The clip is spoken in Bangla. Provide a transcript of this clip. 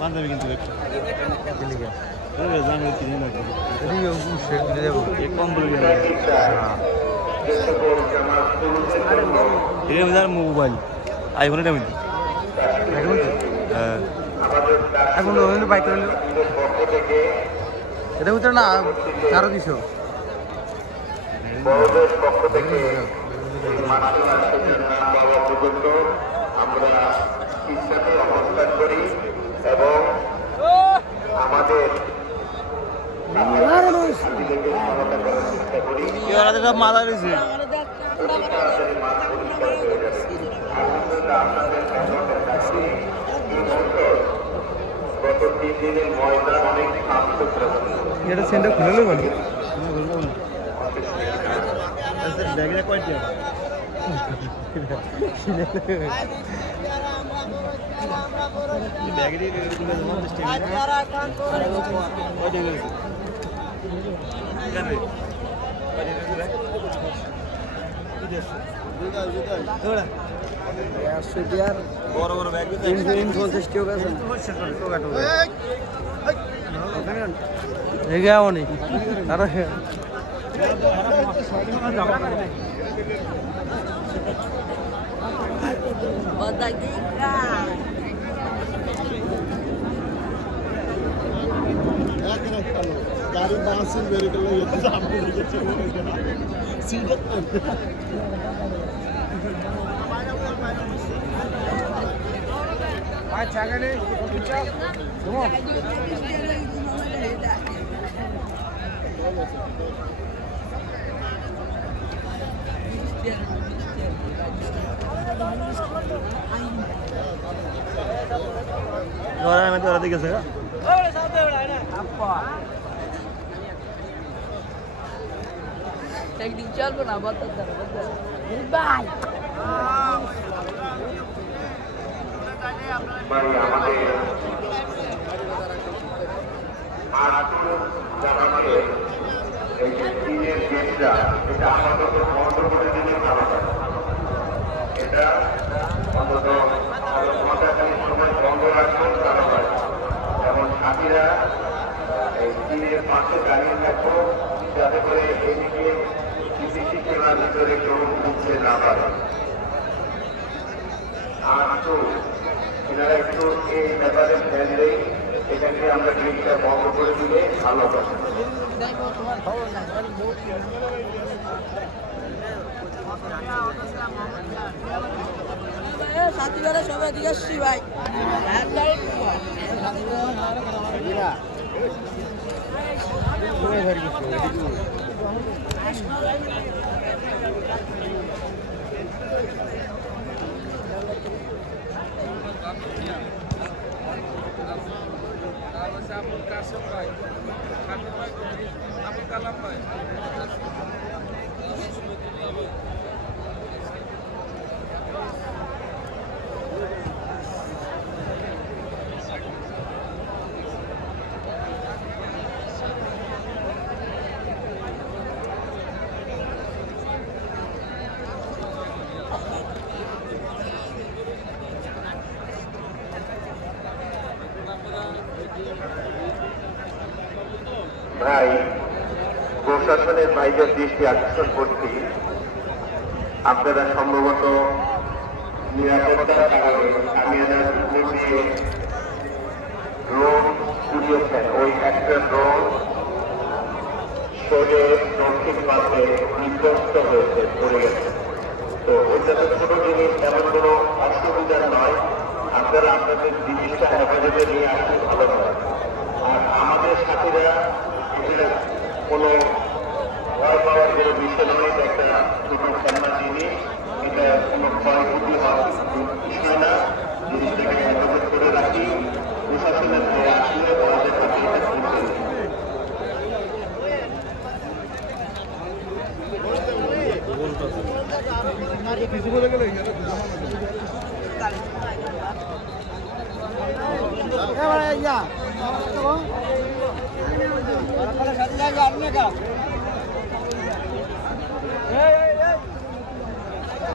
পাঞ্জাবি কিন্তু মোবাইল আইফোনের দাম এখন বাইক এটা ভিতরে না আরো কিছু আমরা ইসলামে অবস্থান করি এবং আমাদের মালা রয়েছে গত 3 দিনের ময়দান অনেক শান্ত এটা সেন্টার খুলে নেব ব্যাগটা কয়টা বড় বড় ব্যাগ 50 টাকা অনেক गाड़ी बांस से मेरे को ये तो आपको लेके चलो सीधे अच्छा गने सुनो और मैं तो रात के सगा ओए साथ में है ना आपा एक दिन चल बना बता बाय ভাই আমাদের জানাতে এই যে চীনের গেটটা এটা আপাতত বন্ধ করে দিলে ভালো হয় এটা অন্তত ঘন্টাখানিক সময় বন্ধ রাখলে ভালো হয় এবং সাথীরা এই চীনের পাশে দাঁড়িয়ে থাকবো যাতে করে এদিকে বিদেশি কেনার ভিতরে কেউ ঢুকতে না পারে আর তো এনারা একটু এই ব্যাপারে ধ্যান দেয় এটাকে আমরা গেটটা বন্ধ করে দিলে ভালো হয় সাথী বেলা সবাই দিকে আসছি ভাই ভাই প্রশাসনের ভাইদের দৃষ্টি আকর্ষণ করছি আপনারা সম্ভবত নিরাপত্তার কারণে ড্রোন উড়িয়েছেন ওই একটা ড্রোন সরে দক্ষিণ পাশে বিধ্বস্ত হয়েছে পড়ে গেছে তো ওইটা তো ছোট জিনিস এমন কোনো অসুবিধা নয় আপনারা আপনাদের জিনিসটা হেফাজতে নিয়ে আসলে ভালো হয় আর আমাদের সাথীরা কোনো ভয় পাওয়ার কোনো বিষয় নয় একটা ছোট খেলনা জিনিস এটা কোনো ক্ষয়ক্ষতি হওয়ার বিষয় না জিনিসটাকে হেফাজত করে রাখি প্রশাসনের আসলে আমাদের কাছে এটা কিছু বলে গেলে